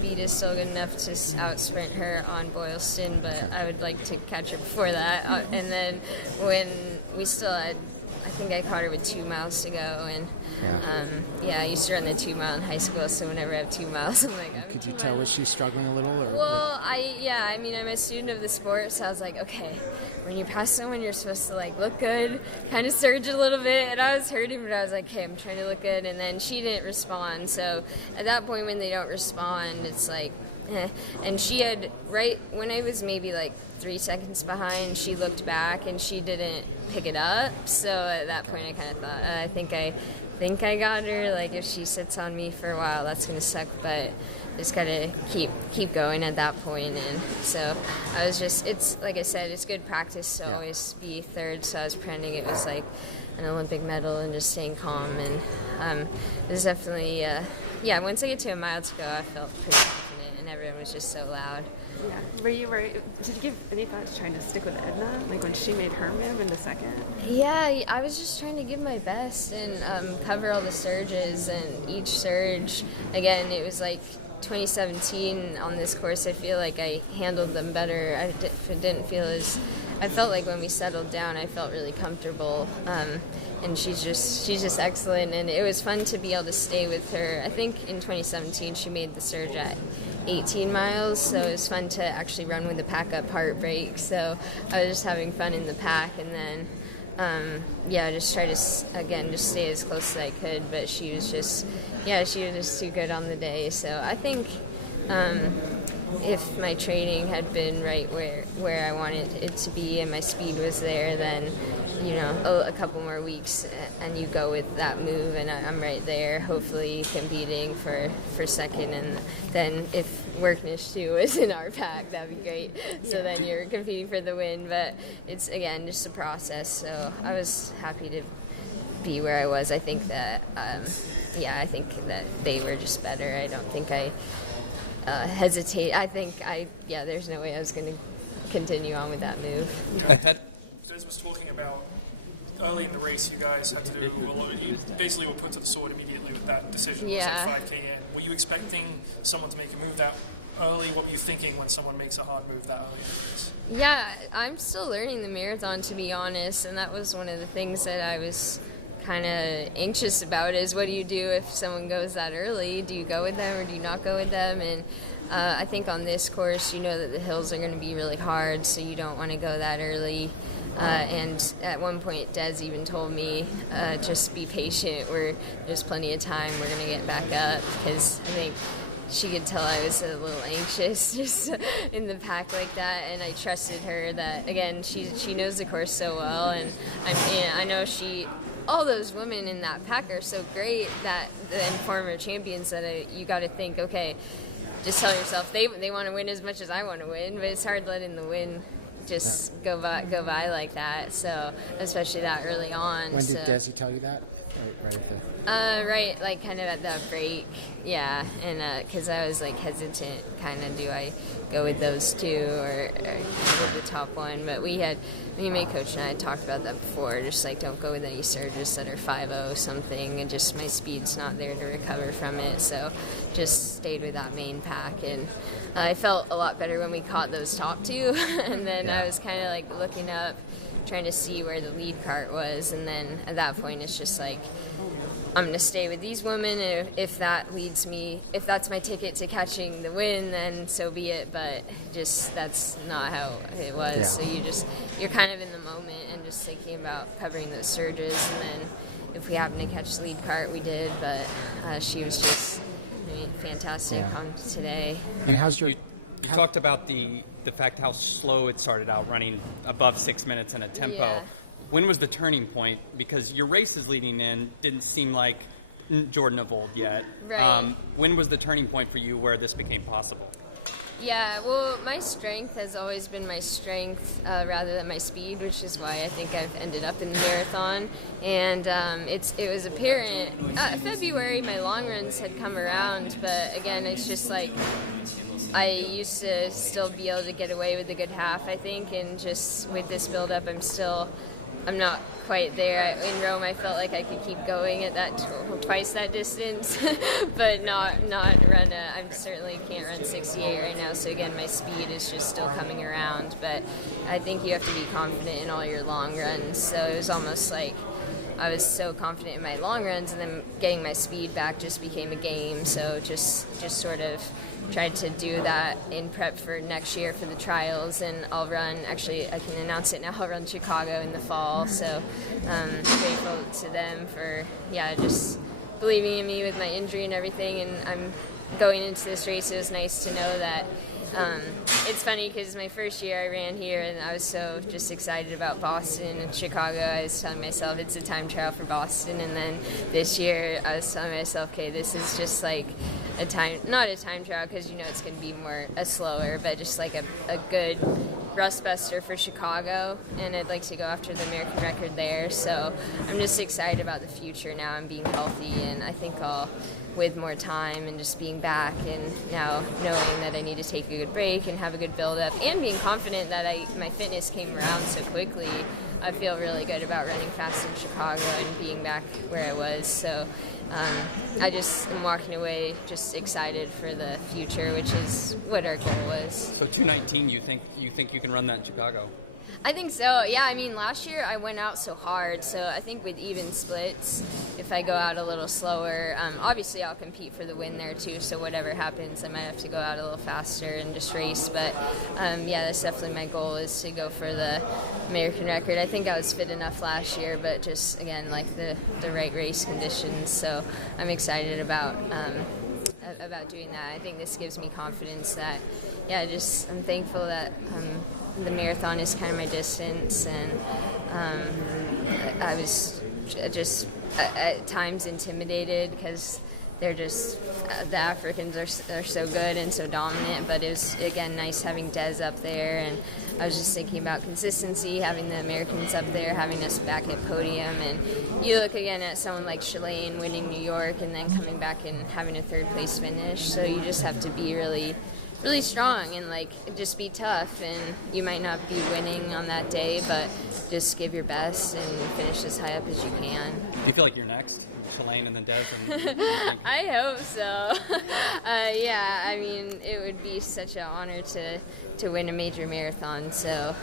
speed is still good enough to out sprint her on Boylston, but I would like to catch her before that. And then when we still had, I think I caught her with 2 miles to go, and I used to run the 2 mile in high school, so whenever I have 2 miles, I'm like, Could you tell, was she struggling a little? Or well, I mean, I'm a student of the sport, so I was like, okay, when you pass someone, you're supposed to, like, look good, kind of surge a little bit, and I was hurting, but I was like, okay, I'm trying to look good, and then she didn't respond, so at that point when they don't respond, it's like, and she had, right when I was maybe, like, 3 seconds behind, she looked back, and she didn't pick it up, so at that point I kind of thought, I think I got her, like, if she sits on me for a while, that's going to suck, but just got to keep going at that point. And so I was just, it's, like I said, it's good practice to always be third, so I was pretending it was like an Olympic medal and just staying calm, and it was definitely, once I get to a mile to go, I felt pretty confident, and everyone was just so loud. Yeah. Did you give any thought to trying to stick with Edna, like when she made her move in the second? Yeah, I was just trying to give my best and cover all the surges, and each surge, again, it was like 2017 on this course, I feel like I handled them better. I felt like when we settled down, I felt really comfortable, and she's just excellent, and it was fun to be able to stay with her. I think in 2017 she made the surge at 18 miles, so it was fun to actually run with the pack up heartbreak, so I was just having fun in the pack, and then just try to just stay as close as I could, but she was just too good on the day. So I think if my training had been right where I wanted it to be and my speed was there, then a couple more weeks and you go with that move, and I'm right there, hopefully competing for second, and then if Worknish too was in our pack, that'd be great. So then you're competing for the win, but it's again just a process. So I was happy to be where I was. I think that they were just better. I don't think I hesitate. I think there's no way I was going to continue on with that move. Des was talking about early in the race, you guys had to do you basically were put to the sword immediately with that decision. Yeah. 5K in. Were you expecting someone to make a move that early? What were you thinking when someone makes a hard move that early in the race? Yeah, I'm still learning the marathon, to be honest, and that was one of the things that I was kind of anxious about, is what do you do if someone goes that early? Do you go with them or do you not go with them? And I think on this course, you know that the hills are going to be really hard, so you don't want to go that early. And at one point, Des even told me, just be patient. There's plenty of time. We're going to get back up, because I think she could tell I was a little anxious just in the pack like that, and I trusted her that, again, she knows the course so well, and I know all those women in that pack are so great, and former champions, that you got to think, okay, just tell yourself they want to win as much as I want to win, but it's hard letting the win just go by like that. So especially that early on. When did Desi tell you that? Right, like kind of at that break, yeah, and because I was like hesitant, kind of, do I go with those two or with the top one? But my coach and I had talked about that before, just like don't go with any surges that are 5.0 something, and just my speed's not there to recover from it, so just stayed with that main pack, and I felt a lot better when we caught those top two, and then I was kind of like looking up, trying to see where the lead cart was, and then at that point it's just like, I'm going to stay with these women, and if that leads me, if that's my ticket to catching the win, then so be it, but just that's not how it was. Yeah. So you're kind of in the moment and just thinking about covering those surges, and then if we happen to catch the lead cart, we did, but she was just fantastic on today. And how's your... You talked about the fact how slow it started out, running above 6 minutes in a tempo. Yeah. When was the turning point? Because your races leading in didn't seem like Jordan of old yet. Right. When was the turning point for you where this became possible? Yeah, well, my strength has always been my strength rather than my speed, which is why I think I've ended up in the marathon. And it was apparent. February, my long runs had come around, but again, it's just like I used to still be able to get away with a good half, I think, and just with this build-up, I'm still I'm not quite there. In Rome, I felt like I could keep going at that twice that distance, but not run I certainly can't run 68 right now. So again, my speed is just still coming around. But I think you have to be confident in all your long runs. So it was almost like I was so confident in my long runs, and then getting my speed back just became a game. So just sort of tried to do that in prep for next year for the trials, and I'll run, actually I can announce it now, I'll run Chicago in the fall, so grateful to them for just believing in me with my injury and everything. And I'm going into this race, it was nice to know that it's funny because my first year I ran here and I was so just excited about Boston and Chicago. I was telling myself it's a time trial for Boston, and then this year I was telling myself, okay, this is just like not a time trial because it's going to be more slower, but just like a good rust buster for Chicago, and I'd like to go after the American record there. So I'm just excited about the future now. I'm being healthy, and I think with more time and just being back, and now knowing that I need to take a good break and have a good build-up, and being confident that my fitness came around so quickly, I feel really good about running fast in Chicago and being back where I was. So I just am walking away just excited for the future, which is what our goal was. So 219, you think you can run that in Chicago? I think so, yeah. I mean, last year I went out so hard, so I think with even splits, if I go out a little slower, obviously I'll compete for the win there too, so whatever happens, I might have to go out a little faster and just race. But that's definitely my goal, is to go for the American record. I think I was fit enough last year, but just, again, like the right race conditions, so I'm excited about doing that. I think this gives me confidence that, I'm thankful that the marathon is kind of my distance, and I was just at times intimidated because they're just the Africans are so good and so dominant. But it was, again, nice having Des up there, and I was just thinking about consistency, having the Americans up there, having us back at Podium. And you look again at someone like Shalane winning New York and then coming back and having a third place finish, so you just have to be really strong and just be tough, and you might not be winning on that day, but just give your best and finish as high up as you can. Do you feel like you're next? Shalane and then Des? I hope so. I mean, it would be such an honor to win a major marathon, so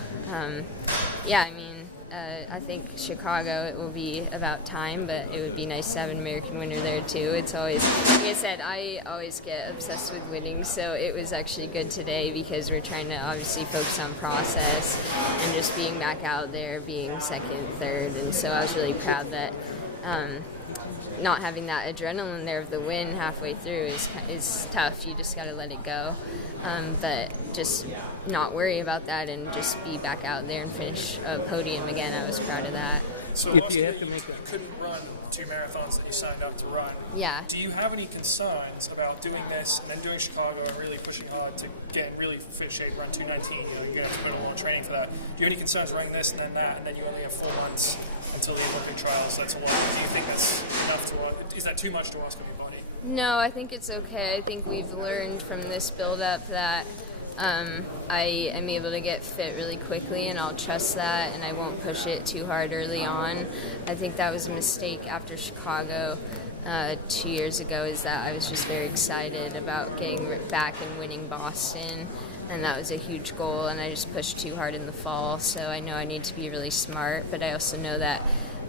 I think Chicago, it will be about time, but it would be nice to have an American winner there too. It's always, like I said, I always get obsessed with winning, so it was actually good today because we're trying to obviously focus on process and just being back out there, being second, third, and so I was really proud that not having that adrenaline there of the win halfway through is tough. You just got to let it go, but just not worry about that and just be back out there and finish a podium again. I was proud of that. So If last you year have to make you couldn't run 2 marathons that you signed up to run. Yeah. Do you have any concerns about doing this and then doing Chicago and really pushing hard to get in really fit shape, run 219? You're going to have to put a lot more training for that. Do you have any concerns running this and then that, and then you only have 4 months until the Olympic trials? That's a lot. Do you think that's enough is that too much to ask of your body? No, I think it's okay. I think we've learned from this build-up that I am able to get fit really quickly, and I'll trust that, and I won't push it too hard early on. I think that was a mistake after Chicago 2 years ago, is that I was just very excited about getting back and winning Boston, and that was a huge goal, and I just pushed too hard in the fall. So I know I need to be really smart, but I also know that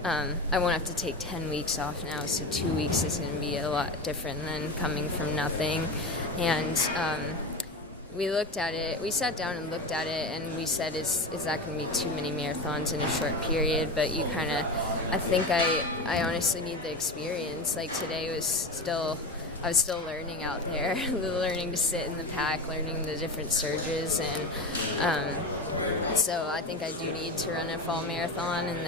I won't have to take 10 weeks off now, so 2 weeks is going to be a lot different than coming from nothing. And we looked at it, we sat down and looked at it, and we said, is that going to be too many marathons in a short period? But you kind of, I think I honestly need the experience. Like today I was still learning out there, learning to sit in the pack, learning the different surges, and so I think I do need to run a fall marathon, and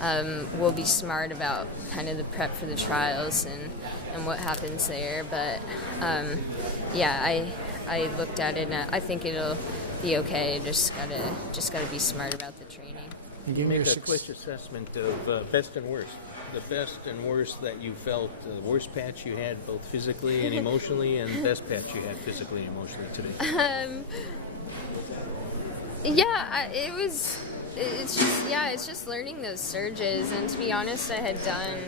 then we'll be smart about kind of the prep for the trials and what happens there. But I looked at it, and I think it'll be okay. Just gotta be smart about the training. You make a quick assessment of best and worst. The best and worst that you felt, the worst patch you had both physically and emotionally, and the best patch you had physically and emotionally today. It was it's just learning those surges. And to be honest, I had done,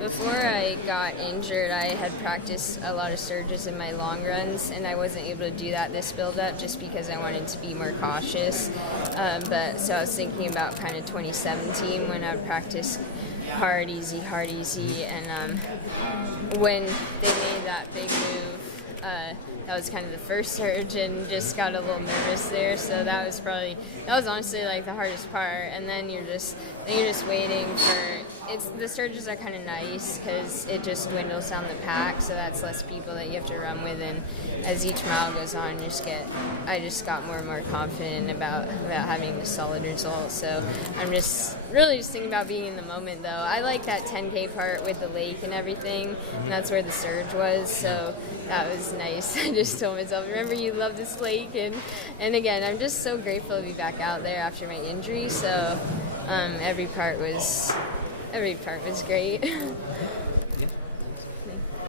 before I got injured, I had practiced a lot of surges in my long runs, and I wasn't able to do that this build-up just because I wanted to be more cautious. But so I was thinking about kind of 2017 when I would practice hard, easy, and when they made that big move, that was kind of the first surge, and just got a little nervous there. So that was honestly like the hardest part. And then you're just waiting for the surges are kind of nice because it just dwindles down the pack, so that's less people that you have to run with. And as each mile goes on, I just got more and more confident about having a solid result. So I'm just thinking about being in the moment, though. I like that 10K part with the lake and everything, and that's where the surge was. So that was nice. I just told myself, remember, you love this lake, and again, I'm just so grateful to be back out there after my injury. So every part was great.